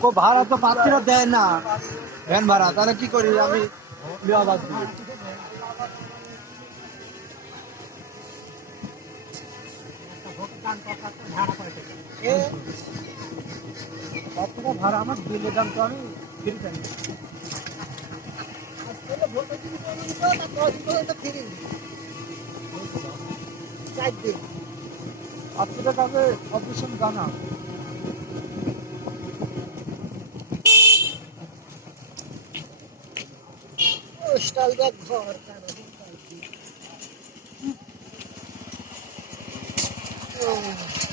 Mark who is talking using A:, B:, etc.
A: কো ভাড়া তো পাত্রীরা দেয় না। ভ্যান ভাড়া, তাহলে কি করি? আমি নেওয়া বাদ। ভাড়া আমার দিলে দাম তো আমি ফিরে দেন। পাত্রীরা কাছে অপারেশন জানা
B: postalda gorda. Oh.